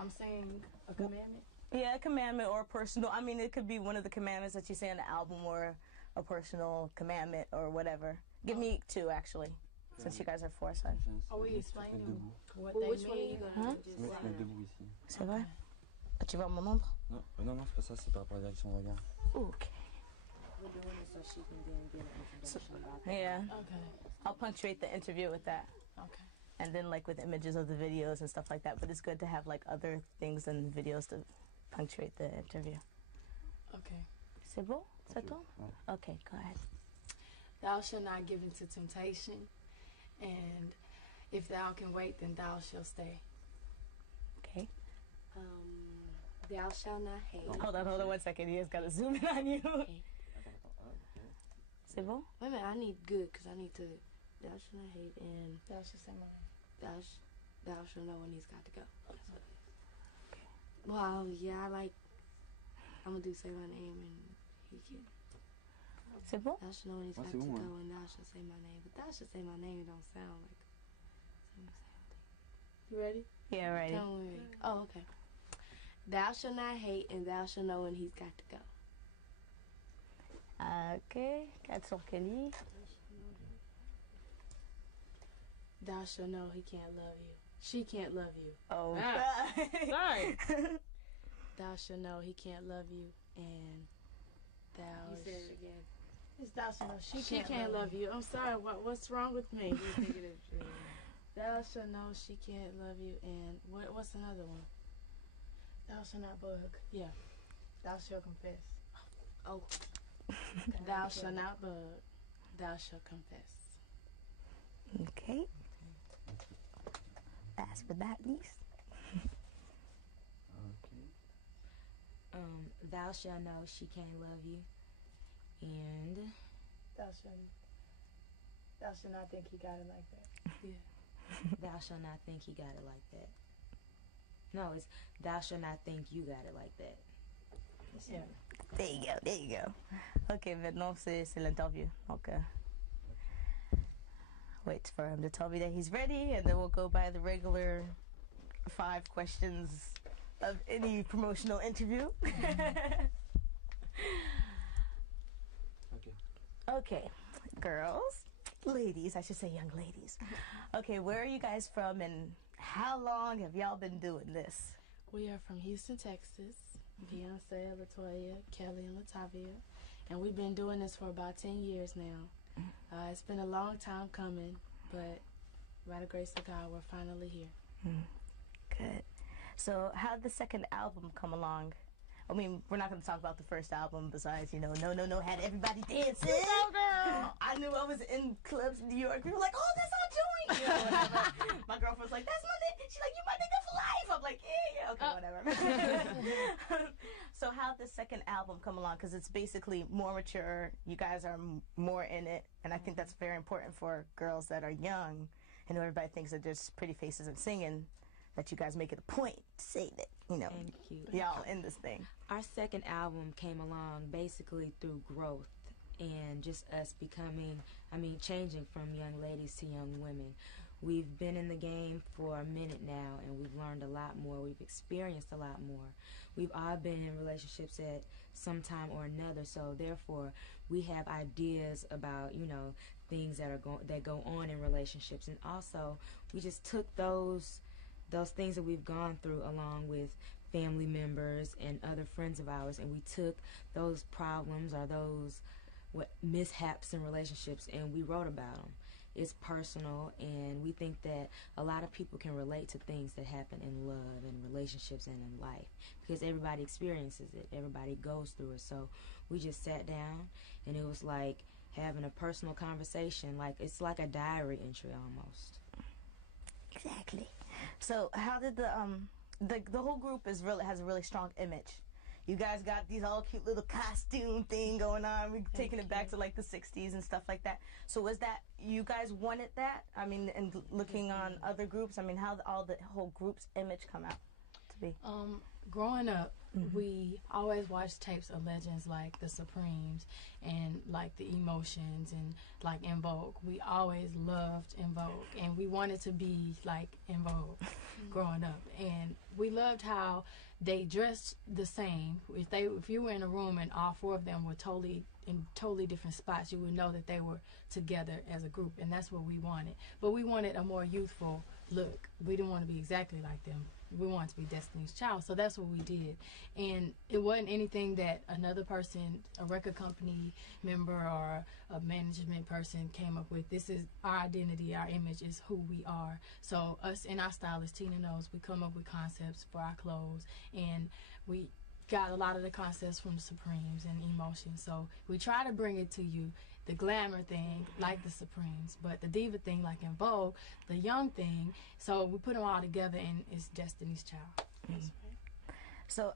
I'm saying a commandment? Yeah, a commandment or personal. I mean, it could be one of the commandments that you say on the album or a personal commandment or whatever. Give me 2, actually, since you guys are 4 sides. Are we explaining what Well, they which one are you mean? going to Se mettre debout ici. C'est vrai? Tu vois mon nombre? Non, non, c'est pas ça, c'est par rapport à la direction de regard. Okay. We're doing it so she can then get an introduction about that. Yeah. Okay. I'll punctuate the interview with that. Okay. And then, like, with images of the videos and stuff like that. But it's good to have, like, other things than videos to punctuate the interview. Okay. C'est bon? C'est tout? Ouais. Okay, go ahead. Thou shalt not give into temptation, and if thou can wait, then thou shalt stay. Okay. Thou shalt not hate. Hold on 1 second. You just gotta zoom in on you. Okay. C'est bon? Wait a minute, I need good, because I need to. Thou shalt not hate, and Thou shalt say my name. thou shalt know when he's got to go. That's what it is. Okay. Well, yeah, I'm going to do say my name, and he can. C'est bon? Thou shalt know when he's got c'est to bon, go, hein. and thou shalt say my name. But thou shalt say my name, it don't sound like. You ready? Yeah, ready. Don't worry. Oh, okay. Thou shalt not hate, and thou shalt know when he's got to go. Okay. 4 sur Kelly. Thou shalt know he can't love you. She can't love you. Oh, Sorry. Thou shalt know he can't love you, and thou. You said it again. It's thou shalt know she can't love you. I'm sorry. What's wrong with me? Thou shalt know she can't love you, and what's another one? Thou shalt not bug. Yeah. Thou shalt confess. Oh. Thou shalt not bug. Thou shalt confess. Okay. Last but not least. Okay. Thou shalt know she can't love you, and Thou shalt not think he got it like that. Yeah. thou shalt not think he got it like that. No, it's thou shalt not think you got it like that. Yeah. There you go. Ok, maintenant c'est l'interview. Donc, wait for him to tell me that he's ready, and then we'll go by the regular 5 questions of any promotional interview. Okay. Okay, girls, ladies, I should say young ladies. Okay, where are you guys from, and how long have y'all been doing this? We are from Houston, Texas. Beyonce, Latoya, Kelly, and Latavia. And we've been doing this for about 10 years now. It's been a long time coming, but by the grace of God, we're finally here. Good. So how did the second album come along? I mean, we're not going to talk about the first album besides, you know, No, had everybody dancing. Girl. I knew I was in clubs in New York. People were like, oh, that's our joint. You know, whatever. My girlfriend was like, that's my nigga. She's like, you my nigga for life. I'm like, yeah, okay, whatever. So how did the second album come along? Because it's basically more mature. You guys are more in it. And I think that's very important for girls that are young. I know everybody thinks that there's pretty faces and singing, that you guys make it a point to say that, you know, Thank you. y'all in this thing. Our second album came along basically through growth and just us becoming, changing from young ladies to young women. We've been in the game for a minute now, and we've learned a lot more. We've experienced a lot more. We've all been in relationships at some time or another, so therefore we have ideas about, you know, things that go on in relationships. And also, we just took those things that we've gone through along with family members and other friends of ours, and we took those problems or those mishaps in relationships, and we wrote about them. It's personal, and we think that a lot of people can relate to things that happen in love and relationships and in life, because everybody experiences it, everybody goes through it. So we just sat down, and it was like having a personal conversation, like it's like a diary entry almost. Exactly. So how did the whole group has a really strong image. You guys got these all cute little costume thing going on. We're taking it back to like the 60s and stuff like that. So was that, you guys wanted that? I mean, and looking on other groups, I mean, how did all the whole group's image come out to be? Growing up, we always watched tapes of legends like the Supremes and like the Emotions and like In Vogue. We always loved In Vogue, and we wanted to be like In Vogue growing up. And we loved how they dressed the same. If you were in a room and all four of them were in totally different spots, you would know that they were together as a group, and that's what we wanted. But we wanted a more youthful look. We didn't want to be exactly like them. We wanted to be Destiny's Child, so that's what we did. And it wasn't anything that another person, a record company member or a management person came up with. This is our identity, our image is who we are. So us and our stylist, Tina knows, we come up with concepts for our clothes, and we got a lot of the concepts from the Supremes and Emotions. So we try to bring it to you, the glamour thing like the Supremes, but the diva thing like In Vogue, the young thing. So we put them all together, and it's Destiny's Child. So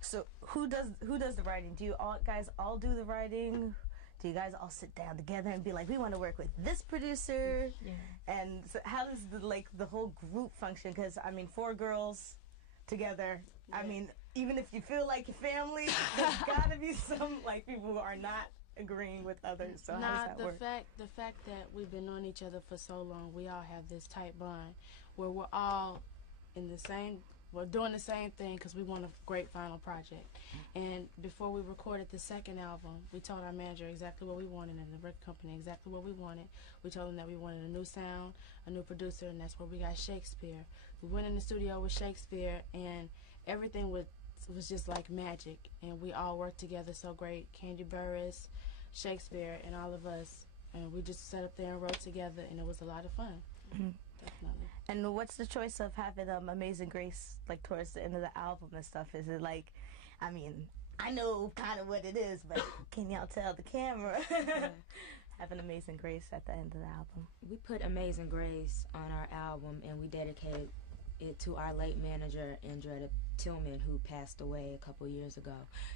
so who does the writing? Do you guys all do the writing? Do you guys all sit down together and be like, we want to work with this producer? Yeah. And so how does the whole group function? Because I mean, 4 girls together. I mean, even if you feel like your family, there's got to be some like people who are not agreeing with others. So how does that work? The fact that we've been knowing each other for so long, we all have this tight bond where we're all we're doing the same thing because we want a great final project. And before we recorded the second album, we told our manager exactly what we wanted and the record company exactly what we wanted. We told them that we wanted a new sound, a new producer, and that's where we got Shakespeare. We went in the studio with Shakespeare, and everything was just like magic, and we all worked together so great. Candy Burris, Shakespeare, and all of us, and we just sat up there and wrote together, and it was a lot of fun. Definitely. And what's the choice of having Amazing Grace like towards the end of the album and stuff? Is it like, I mean, I know kind of what it is, but can y'all tell the camera? Having Amazing Grace at the end of the album. We put Amazing Grace on our album, and we dedicated it to our late manager, Andretta Tillman, who passed away a couple years ago.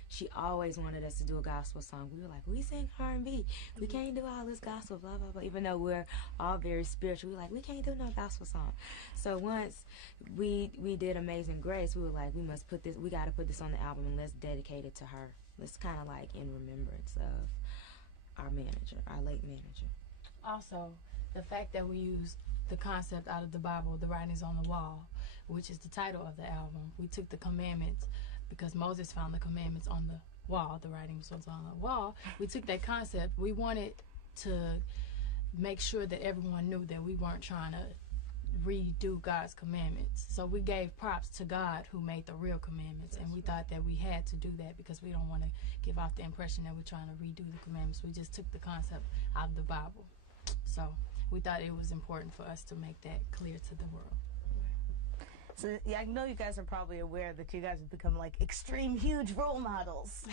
She always wanted us to do a gospel song. We were like, we sing R&B. We can't do all this gospel, blah, blah, blah. Even though we're all very spiritual, we were like, we can't do no gospel song. So once we did Amazing Grace, we were like, we got to put this on the album, and let's dedicate it to her. Let's kind of like in remembrance of our manager, our late manager. Also, the fact that we use the concept out of the Bible, the writings on the wall, which is the title of the album. We took the commandments because Moses found the commandments on the wall. The writings was on the wall. We took that concept. We wanted to make sure that everyone knew that we weren't trying to redo God's commandments. So we gave props to God who made the real commandments, and we thought that we had to do that because we don't want to give off the impression that we're trying to redo the commandments. We just took the concept out of the Bible. So we thought it was important for us to make that clear to the world. So yeah, I know you guys are probably aware that you guys have become like extreme huge role models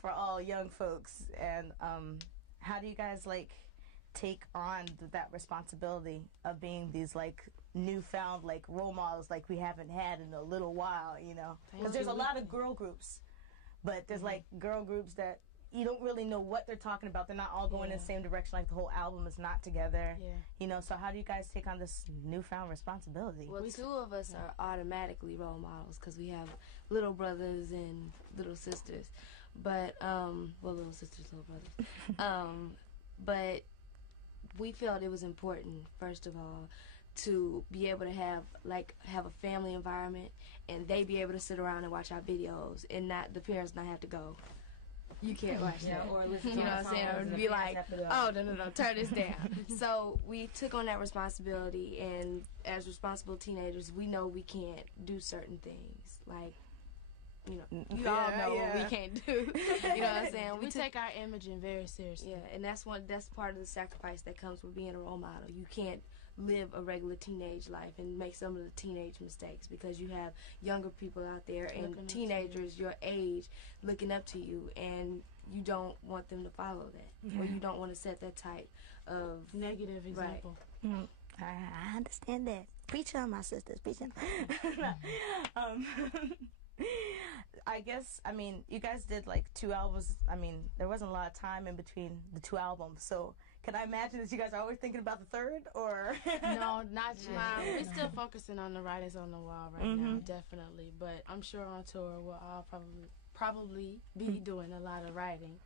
for all young folks. And how do you guys like take on that responsibility of being these like newfound like role models like we haven't had in a little while, you know? Because there's a lot of girl groups, but there's like girl groups that you don't really know what they're talking about. They're not all going in the same direction. Like the whole album is not together. Yeah. You know, so how do you guys take on this newfound responsibility? Well, 2 of us are automatically role models because we have little brothers and little sisters. But, little sisters, little brothers. But we felt it was important, first of all, to be able to have a family environment, and they be able to sit around and watch our videos, and not the parents not have to go, you can't watch that, or listen to, you know what I'm saying, or be like, oh, no, turn this down. So we took on that responsibility, and as responsible teenagers, we know we can't do certain things, like, you know, you all know what we can't do. You know what I'm saying? We take our imaging very seriously. Yeah, and that's part of the sacrifice that comes with being a role model. You can't live a regular teenage life and make some of the teenage mistakes because you have younger people out there and teenagers your age looking up to you, and you don't want them to follow that, or you don't want to set that type of negative example. Right. I understand that. Preach on, my sisters. Preach on. I guess, I mean, you guys did like 2 albums. I mean, there wasn't a lot of time in between the 2 albums. So Can I imagine that you guys are always thinking about the third, or? No, not yet. Nah, we're still focusing on the writers on the wall right now, definitely. But I'm sure on tour we'll all probably be doing a lot of writing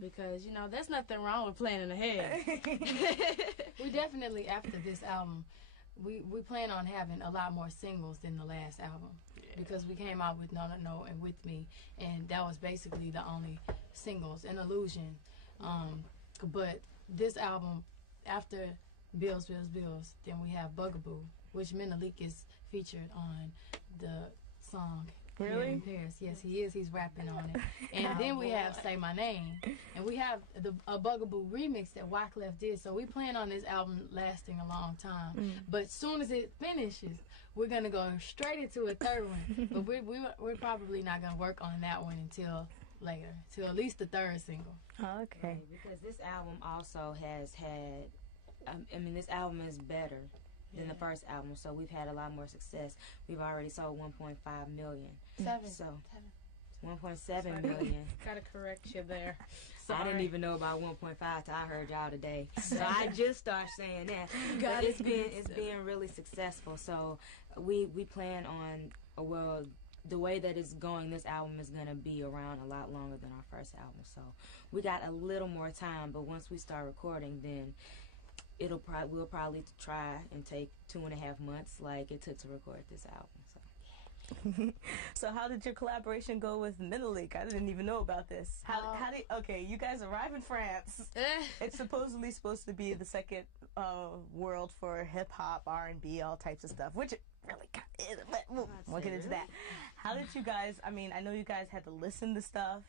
because, you know, there's nothing wrong with planning ahead. We definitely, after this album, we plan on having a lot more singles than the last album because we came out with No No No and With Me, and that was basically the only singles, an illusion. But this album, after Bills, then we have Bugaboo, which Menelik is featured on the song. Really? In Paris. Yes, he is. He's rapping on it. And then we have Say My Name. And we have a Bugaboo remix that Wyclef did. So we plan on this album lasting a long time. But as soon as it finishes, we're going to go straight into a third one. But we're probably not going to work on that one until later, till at least the third single. Okay. Right, because this album also has had, this album is better than the first album, so we've had a lot more success. We've already sold 1.5 million. 1.7 million. Gotta correct you there. I didn't even know about 1.5 till I heard y'all today. So I just started saying that. But it's been really successful. So we plan on, the way that it's going, this album is gonna be around a lot longer than our first album. So we got a little more time, but once we start recording, then we'll probably try and take 2.5 months like it took to record this album. So. So how did your collaboration go with Menelik? I didn't even know about this. Okay, you guys arrive in France. It's supposedly supposed to be the second world for hip hop, R&B, all types of stuff, which it really kind of is, but we'll get into that. How did you guys, I know you guys had to listen to stuff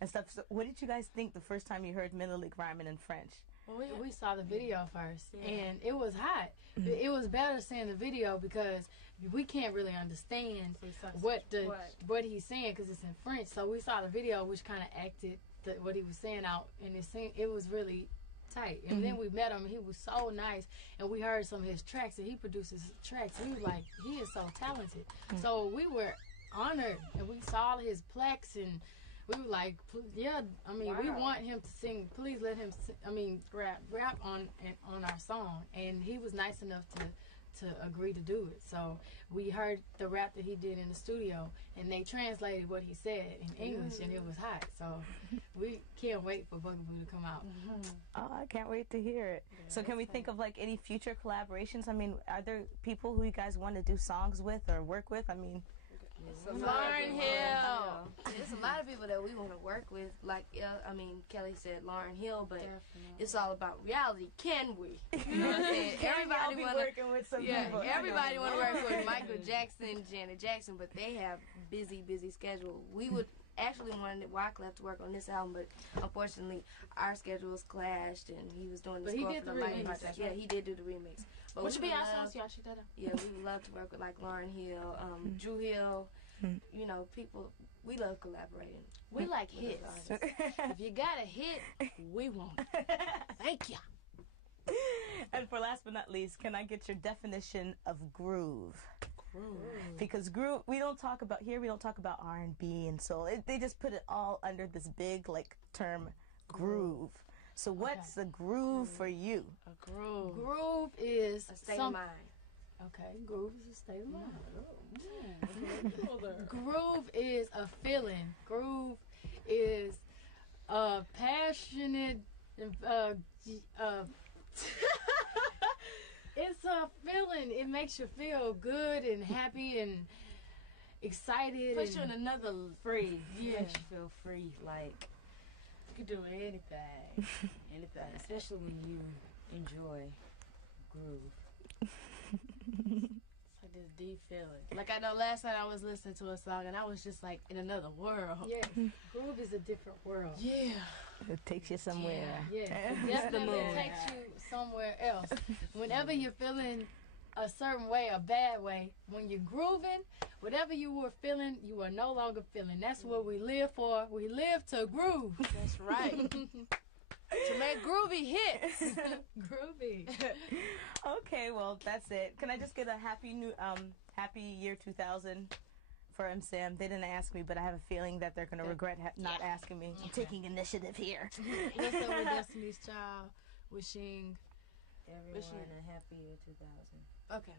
and stuff. So what did you guys think the first time you heard Menelik rhyming in French? Well, we saw the video first, and it was hot. It was better seeing the video because we can't really understand what he's saying because it's in French. So we saw the video, which kind of acted what he was saying out, and it was really tight. And then we met him, and he was so nice. And we heard some of his tracks, and he produces tracks. We were like, he is so talented. So we were honored, and we saw his plaques and. We were like, yeah, we want him to sing. Please let him, rap on our song. And he was nice enough to agree to do it. So we heard the rap that he did in the studio, and they translated what he said in English, and it was hot. So we can't wait for Bugaboo to come out. Oh, I can't wait to hear it. Yeah, so can we think of like any future collaborations? Are there people who you guys want to do songs with or work with? Lauryn Hill. There's a lot of people that we want to work with. Like, Kelly said Lauryn Hill, but it's all about reality. Can we? You know what I'm saying? Everybody want to working with some people. Everybody want to work with Michael Jackson, Janet Jackson, but they have busy schedule. We would actually wanted Wyclef to work on this album, but unfortunately our schedules clashed, and he was doing the score for the Lightning Project. Yeah, he did do the remix. But which would be our songs, y'all check that out. Yeah, we would love to work with like Lauryn Hill, Drew Hill. You know, people. We love collaborating. We like hits. If you got a hit, we want it. Thank you. And for last but not least, can I get your definition of groove? Because groove, we don't talk about R&B and soul. They just put it all under this big term groove. So what's the groove for you? A groove. Groove is a state of mind. Okay, groove is a state of mind. Groove is a feeling. Groove is a passionate. It's a feeling. It makes you feel good and happy and excited. Puts you in another free. Yeah, makes you feel free. Like you can do anything, especially when you enjoy groove. It's like this deep feeling. Like I know last night I was listening to a song and I was just like in another world. Yeah, groove is a different world. Yeah, it takes you somewhere. Yeah, it definitely takes you somewhere else. Whenever you're feeling a certain way, a bad way, when you're grooving, whatever you were feeling, you are no longer feeling. That's what we live for. We live to groove. That's right. To make groovy hits. Groovy. Okay, well, that's it. Can I just get a happy year 2000 for MSAM? They didn't ask me, but I have a feeling that they're going to regret not asking me. I'm taking initiative here. Listen, with Destiny's Child, Wishing. Everyone a happy year 2000. Okay.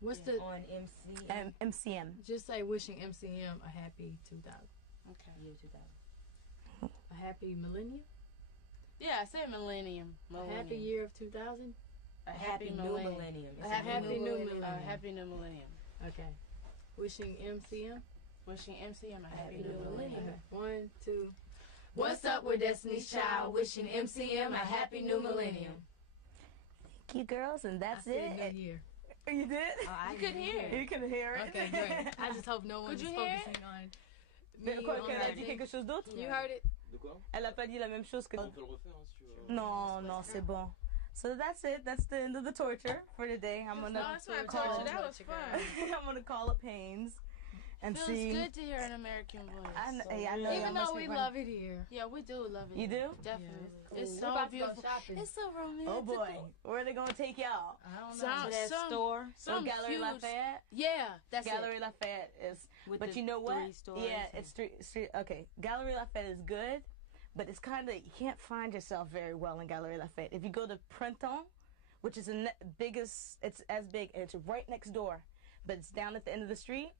What's the On MC MCM. just say wishing MCM a happy 2000. Okay. year 2000. A happy millennium? Yeah, I said millennium. A happy year of 2000? A happy new millennium. A happy new millennium. A happy new millennium. Okay. Wishing MCM? Wishing MCM a happy Happy new new millennium. Okay. 1, 2. What's up with Destiny's Child? Wishing MCM a happy new millennium. Thank you, girls, and that's I said it. New Year. You did? Oh, I You could hear it. You can hear it. Okay, great. I just hope no one Could is you hear it? focusing on Mais me quoi, on qu'elle a that dit thing. quelque chose d'autre? You heard it? De quoi? Elle a pas dit la même chose que... On peut le refaire hein, si tu veux. Non, non, c'est bon. So that's it. That's the end of the torture for today. I'm No, gonna it's not call. torture. That was fun. I'm gonna call up Haynes and Feels see. good to hear an American voice. I know. Even y'all must though be we running- love it here. Yeah, we do love it. You do? Definitely. Yeah, It's We're so about to go beautiful. shopping. It's so romantic. Oh boy, where are they gonna take y'all? I don't know. Some- To that some- store Some Gallery huge, Lafayette. Yeah, that's Gallery it. Lafayette is. with But the you know what? 3 stores. Yeah, it's three. Okay, Gallery Lafayette is good, but it's kind of you can't find yourself very well in Gallery Lafayette. If you go to Printemps, which is the biggest, it's as big and it's right next door, but it's down at the end of the street.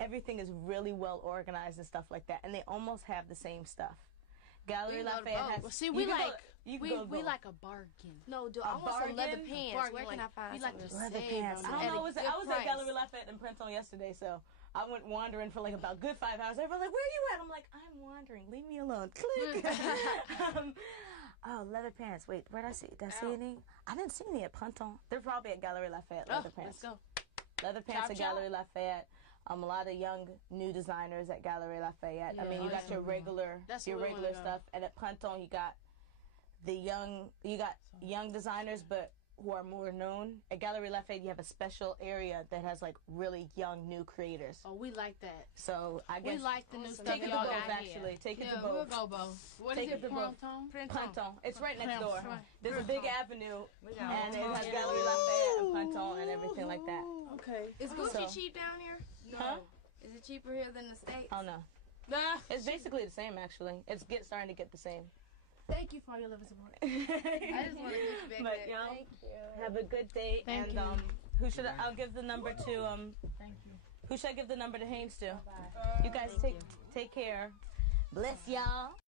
Everything is really well organized and stuff like that, and they almost have the same stuff. Gallery We go to Lafayette both. has. Well, see, you we can go- like you can we go to both. like a bargain. No, dude, A I want some leather bargain? pants. Bargain, Where can I like, find we some? like to Leather save pants. on I it. don't At know. a I was good at price. Gallery Lafayette in Printemps yesterday, so I went wandering for like about a good 5 hours. Everyone's like, "Where are you at?" I'm like, "I'm wandering. Leave me alone." Click. Oh, leather pants. Wait, where did I see? Did I see any? I didn't see any at Printemps. They're probably at Gallery Lafayette. Leather Oh, let's pants. go. Leather pants Chop, at chop. Gallery Lafayette. A lot of young new designers at Gallery Lafayette. I Yeah, mean, you got that's your what we regular, That's your where we regular wanna go. stuff, and at Printemps you got young designers, but who are more known. At Gallery Lafayette, you have a special area that has like really young new creators. Oh, we like that. So I We guess like the new stuff take it to y'all both. got Actually, here. take it to Yeah, we'll both. go both. What is Take it? it to both. Printemps? Printemps. It's right next door. Printemps. There's a big avenue, We got and it all has kinds Gallery Lafayette and Printemps and everything like that. Okay. Is Gucci So- cheap down here? Huh? Is it cheaper here than the States? Oh no, Nah. it's basically the same actually. It's starting to get the same. Thank you for all your love and support. I just want to get you back But, there. y'all, Thank you. have a good day. Thank and you. who should I'll give the number to Thank you. who should I give the number to Haynes to? You guys take care. Bless y'all.